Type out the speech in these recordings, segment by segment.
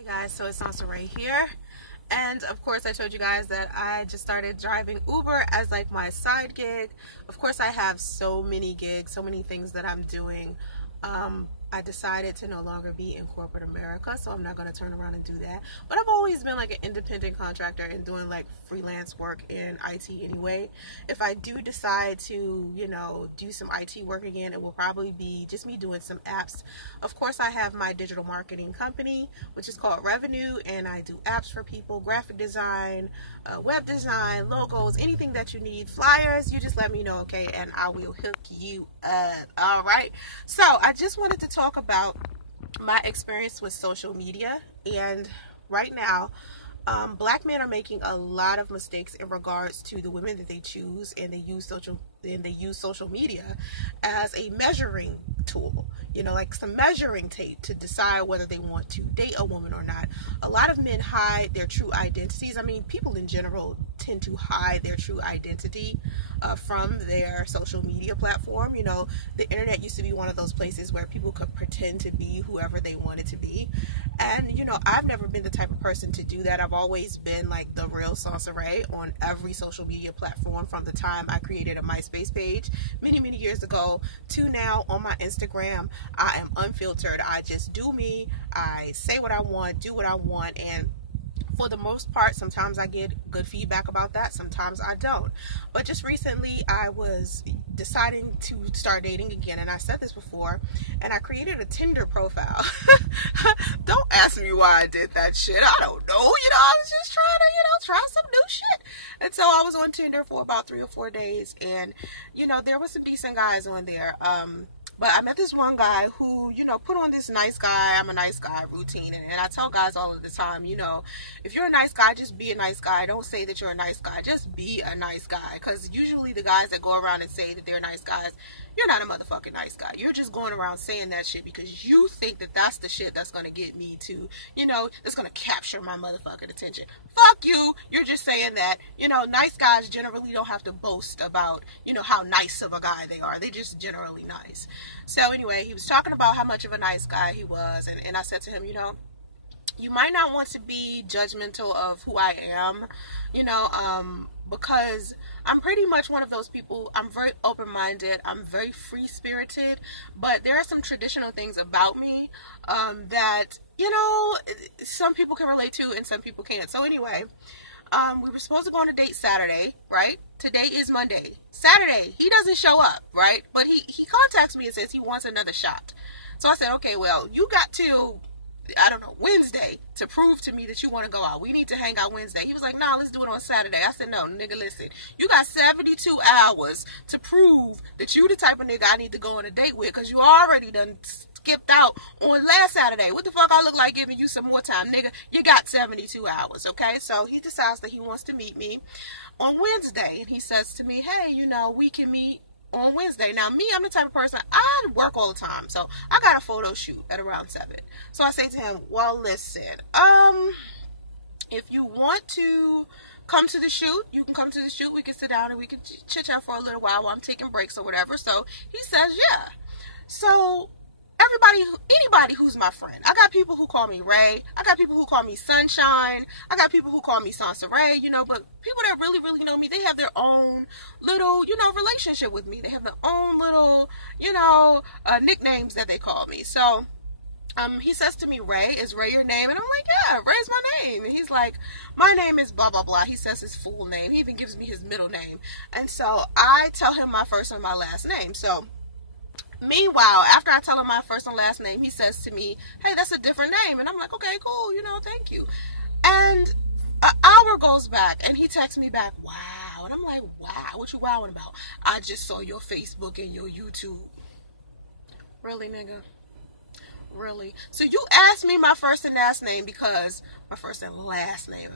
Hey guys, so it's Soncerae here, and of course I told you guys that I just started driving Uber as like my side gig. Of course I have so many gigs, so many things that I'm doing. I decided to no longer be in corporate America, so I'm not going to turn around and do that. But I've always been like an independent contractor and doing like freelance work in IT anyway. If I do decide to, do some IT work again, it will probably be just me doing some apps. Of course, I have my digital marketing company, which is called Revenue, and I do apps for people, graphic design, web design, logos, anything that you need, flyers, you just let me know, okay, and I will hook you up. All right, so I just wanted to talk about my experience with social media. And right now, black men are making a lot of mistakes in regards to the women that they choose, and they use social media as a measuring tool, like some measuring tape to decide whether they want to date a woman or not. A lot of men hide their true identities. I mean, people in general tend to hide their true identity from their social media platform. The internet used to be one of those places where people could pretend to be whoever they wanted to be. And, I've never been the type of person to do that. I've always been like the real Soncerae on every social media platform, from the time I created a MySpace page many years ago to now on my Instagram. I am unfiltered. I just do me. I say what I want, do what I want, and for the most part, sometimes I get good feedback about that, sometimes I don't. But just recently, I was deciding to start dating again, and I said this before, and I created a Tinder profile. Don't ask me why I did that shit. I don't know. I was just trying to, try some new shit. And so I was on Tinder for about 3 or 4 days, and, there was some decent guys on there. But I met this one guy who, put on this nice guy, I'm a nice guy routine. And I tell guys all of the time, if you're a nice guy, just be a nice guy. Don't say that you're a nice guy. Just be a nice guy. Because usually the guys that go around and say that they're nice guys, you're not a motherfucking nice guy. You're just going around saying that shit because you think that that's the shit that's going to get me to, that's going to capture my motherfucking attention. Fuck you. You're just saying that, nice guys generally don't have to boast about, how nice of a guy they are. They're just generally nice. So anyway, he was talking about how much of a nice guy he was. And I said to him, you might not want to be judgmental of who I am, because I'm pretty much one of those people. I'm very open-minded. I'm very free-spirited. But there are some traditional things about me that, some people can relate to and some people can't. So anyway, we were supposed to go on a date Saturday, right? Today is Monday. Saturday, he doesn't show up, right? But he contacts me and says he wants another shot. So I said, okay, well, you got to, Wednesday to prove to me that you want to go out. We need to hang out Wednesday. He was like, nah, let's do it on Saturday. I said, no, nigga, listen. You got 72 hours to prove that you the type of nigga I need to go on a date with, because you already done skipped out on last Saturday. What the fuck I look like giving you some more time, nigga? You got 72 hours, okay? So he decides that he wants to meet me on Wednesday. And he says to me, hey, we can meet on Wednesday. Now, me, I'm the type of person, I work all the time. So I got a photo shoot at around 7. So I say to him, well, listen, if you want to come to the shoot, you can come to the shoot. We can sit down and we can chit-chat for a little while I'm taking breaks or whatever. So he says, yeah. So anybody who's my friend. I got people who call me Ray. I got people who call me Sunshine. I got people who call me Soncerae, but people that really know me, they have their own little, relationship with me. They have their own little, nicknames that they call me. So, he says to me, Ray, is Ray your name? And I'm like, yeah, Ray's my name. And he's like, my name is blah, blah, blah. He says his full name. He even gives me his middle name. And so I tell him my first and my last name. So meanwhile, after I tell him my first and last name, he says to me, hey, that's a different name. And I'm like, okay, cool, thank you. And an hour goes back, and he texts me back, wow. And I'm like, wow, what you wowing about? I just saw your Facebook and your YouTube. Really, nigga? Really? So you asked me my first and last name because my first and last name,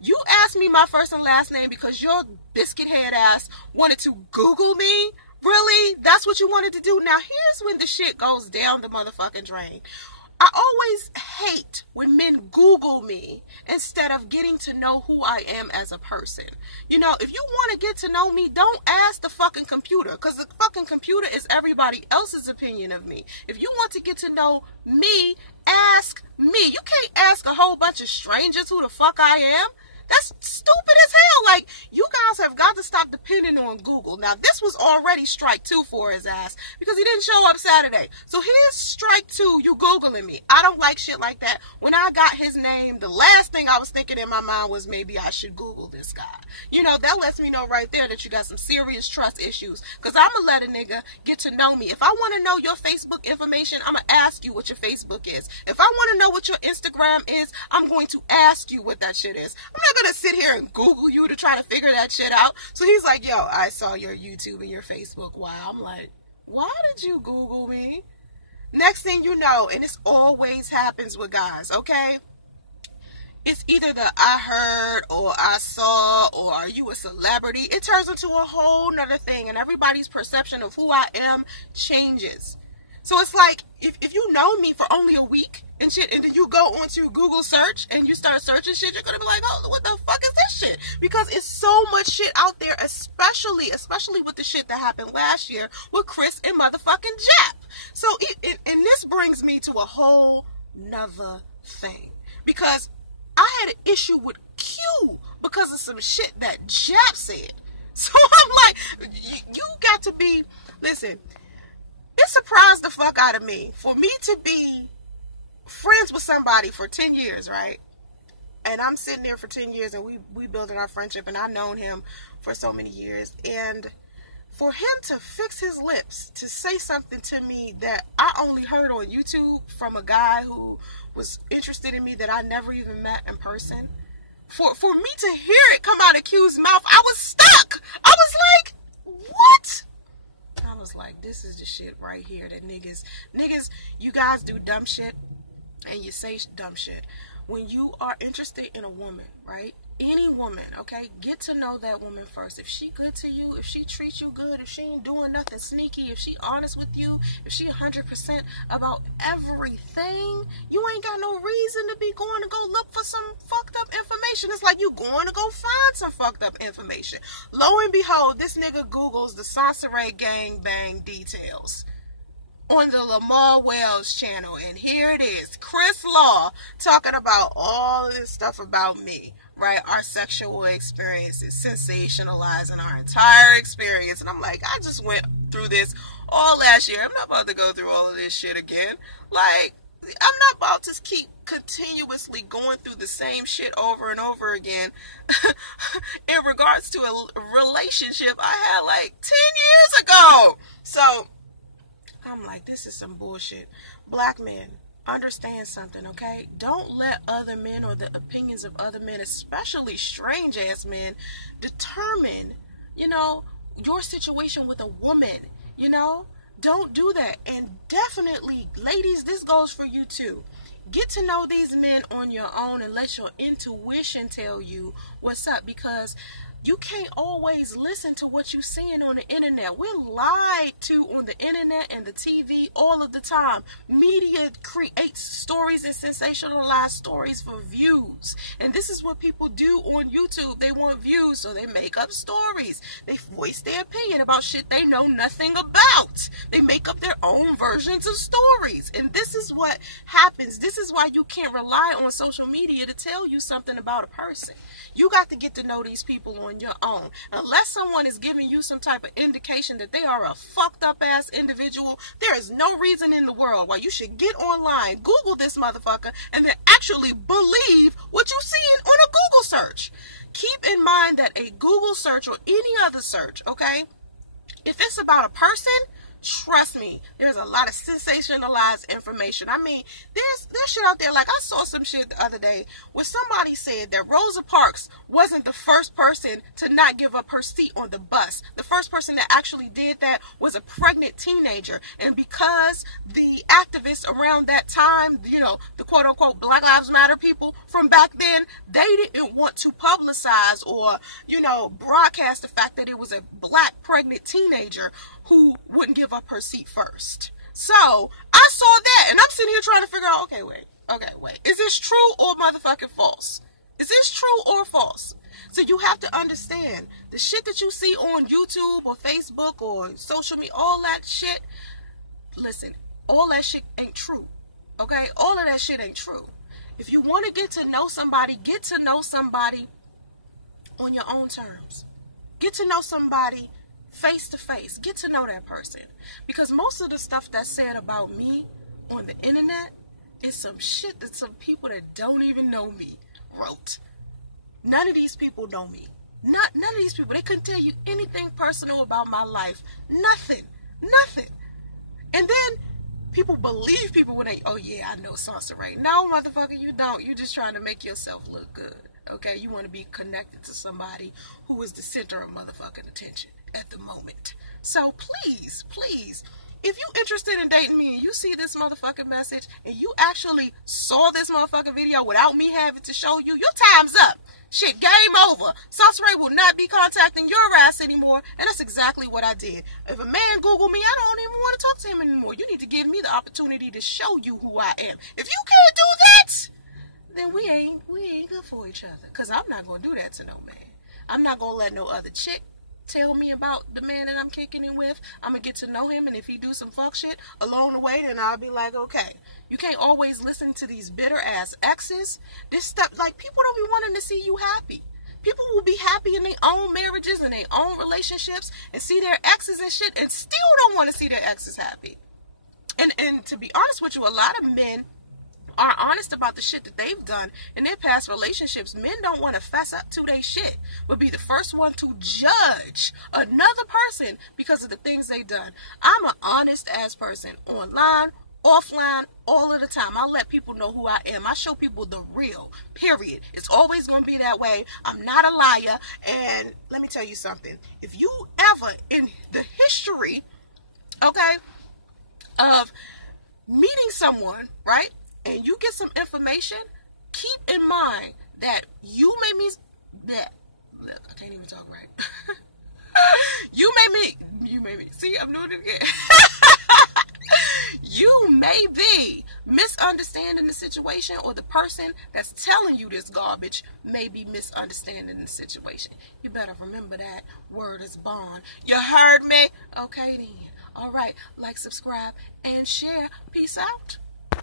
you asked me my first and last name because your biscuit head ass wanted to Google me? Really? That's what you wanted to do? Now, here's when the shit goes down the motherfucking drain. I always hate when men Google me instead of getting to know who I am as a person. You know, if you want to get to know me, don't ask the fucking computer, because the fucking computer is everybody else's opinion of me. If you want to get to know me, ask me. You can't ask a whole bunch of strangers who the fuck I am. That's stupid as hell. Like, you guys have got to stop depending on Google. Now, this was already strike 2 for his ass because he didn't show up Saturday. So here's strike 2, you Googling me. I don't like shit like that. When I got his name, the last thing I was thinking in my mind was maybe I should Google this guy. You know, that lets me know right there that you got some serious trust issues, because I'm going to let a nigga get to know me. If I want to know your Facebook information, I'm going to ask you what your Facebook is. If I want to know what your Instagram is, I'm going to ask you what that shit is. I'm not going to sit here and Google you to try to figure that shit out. So he's like, yo, I saw your YouTube and your Facebook. Wow. I'm like, why did you Google me? Next thing you know, and this always happens with guys, okay? It's either the I heard or I saw or are you a celebrity? It turns into a whole nother thing, and everybody's perception of who I am changes. So it's like, if you know me for only a week and shit, and then you go onto Google search and you start searching shit, you're going to be like, oh, what the fuck is this shit? Because it's so much shit out there, especially with the shit that happened last year with Chris and motherfucking Jap. So, and this brings me to a whole nother thing. Because I had an issue with Q because of some shit that Jap said. So I'm like, you got to be, listen, it surprised the fuck out of me for me to be friends with somebody for 10 years, right? And I'm sitting there for 10 years and we building our friendship, and I've known him for so many years. And for him to fix his lips to say something to me that I only heard on YouTube from a guy who was interested in me that I never even met in person, for me to hear it come out of Q's mouth, I was stuck. I was like, what? I was like, this is the shit right here that niggas, you guys do dumb shit and you say dumb shit. When you are interested in a woman, right? Any woman, okay? Get to know that woman first. If she good to you, if she treats you good, if she ain't doing nothing sneaky, if she honest with you, if she 100% about everything, you ain't got no reason to be going to go look for some fucked up information. It's like you going to go find some fucked up information. Lo and behold, this nigga Googles the Soncerae gangbang details on the Lamar Wells channel, and here it is, Chris Law talking about all this stuff about me, right? Our sexual experiences, sensationalizing our entire experience. And I'm like, I just went through this all last year. I'm not about to go through all of this shit again. Like, I'm not about to keep continuously going through the same shit over and over again in regards to a relationship I had like 10 years ago. So I'm like, this is some bullshit. Black men, understand something, okay? Don't let other men or the opinions of other men, especially strange ass men, determine, you know, your situation with a woman, you know? Don't do that. And definitely, ladies, this goes for you too. Get to know these men on your own and let your intuition tell you what's up, because you can't always listen to what you're seeing on the internet. We're lied to on the internet and the TV all of the time. Media creates stories and sensationalized stories for views. And this is what people do on YouTube. They want views, so they make up stories. They voice their opinion about shit they know nothing about. They make up their own versions of stories. And this is what happens. This is why you can't rely on social media to tell you something about a person. You got to get to know these people on your own. Unless someone is giving you some type of indication that they are a fucked up ass individual, there is no reason in the world why you should get online, Google this motherfucker, and then actually believe what you see on a Google search. Keep in mind that a Google search or any other search, okay, if it's about a person, trust me, there's a lot of sensationalized information. I mean, there's shit out there. Like, I saw some shit the other day where somebody said that Rosa Parks wasn't the first person to not give up her seat on the bus. The first person that actually did that was a pregnant teenager. And because the activists around that time, you know, the quote-unquote Black Lives Matter people from back then, they didn't want to publicize or, you know, broadcast the fact that it was a black pregnant teenager who wouldn't give up her seat first. So I saw that and I'm sitting here trying to figure out, okay, wait, is this true or motherfucking false? Is this true or false? So you have to understand the shit that you see on YouTube or Facebook or social media, all that shit. Listen, all that shit ain't true. Okay? All of that shit ain't true. If you want to get to know somebody on your own terms. Get to know somebody face to face. Get to know that person. Because most of the stuff that's said about me on the internet is some shit that some people that don't even know me wrote. None of these people know me. None of these people. They couldn't tell you anything personal about my life. Nothing. Nothing. And then people believe people when they, oh yeah, I know Soncerae. No, motherfucker, you don't. You just trying to make yourself look good. Okay? You want to be connected to somebody who is the center of motherfucking attention at the moment. So please, please, if you interested in dating me and you see this motherfucking message and you actually saw this motherfucking video without me having to show you, your time's up. Shit, game over. Soncerae will not be contacting your ass anymore, and that's exactly what I did. If a man Google me, I don't even want to talk to him anymore. You need to give me the opportunity to show you who I am. If you can't do that, then we ain't good for each other. Because I'm not going to do that to no man. I'm not going to let no other chick tell me about the man that I'm kicking it with. I'm going to get to know him, and if he do some fuck shit along the way, then I'll be like, okay. You can't always listen to these bitter ass exes. This stuff, like, people don't be wanting to see you happy. People will be happy in their own marriages and their own relationships and see their exes and shit and still don't want to see their exes happy. And to be honest with you, a lot of men are honest about the shit that they've done in their past relationships. Men don't want to fess up to their shit, but be the first one to judge another person because of the things they've done. I'm an honest ass person, online, offline, all of the time. I let people know who I am. I show people the real, period. It's always going to be that way. I'm not a liar. And let me tell you something. If you ever in the history, okay, of meeting someone, right, and you get some information, keep in mind that you made me, look, I can't even talk right. You made me, see, I'm doing it again. You may be misunderstanding the situation, or the person that's telling you this garbage may be misunderstanding the situation. You better remember that. Word is bond. You heard me? Okay then. All right. Like, subscribe, and share. Peace out.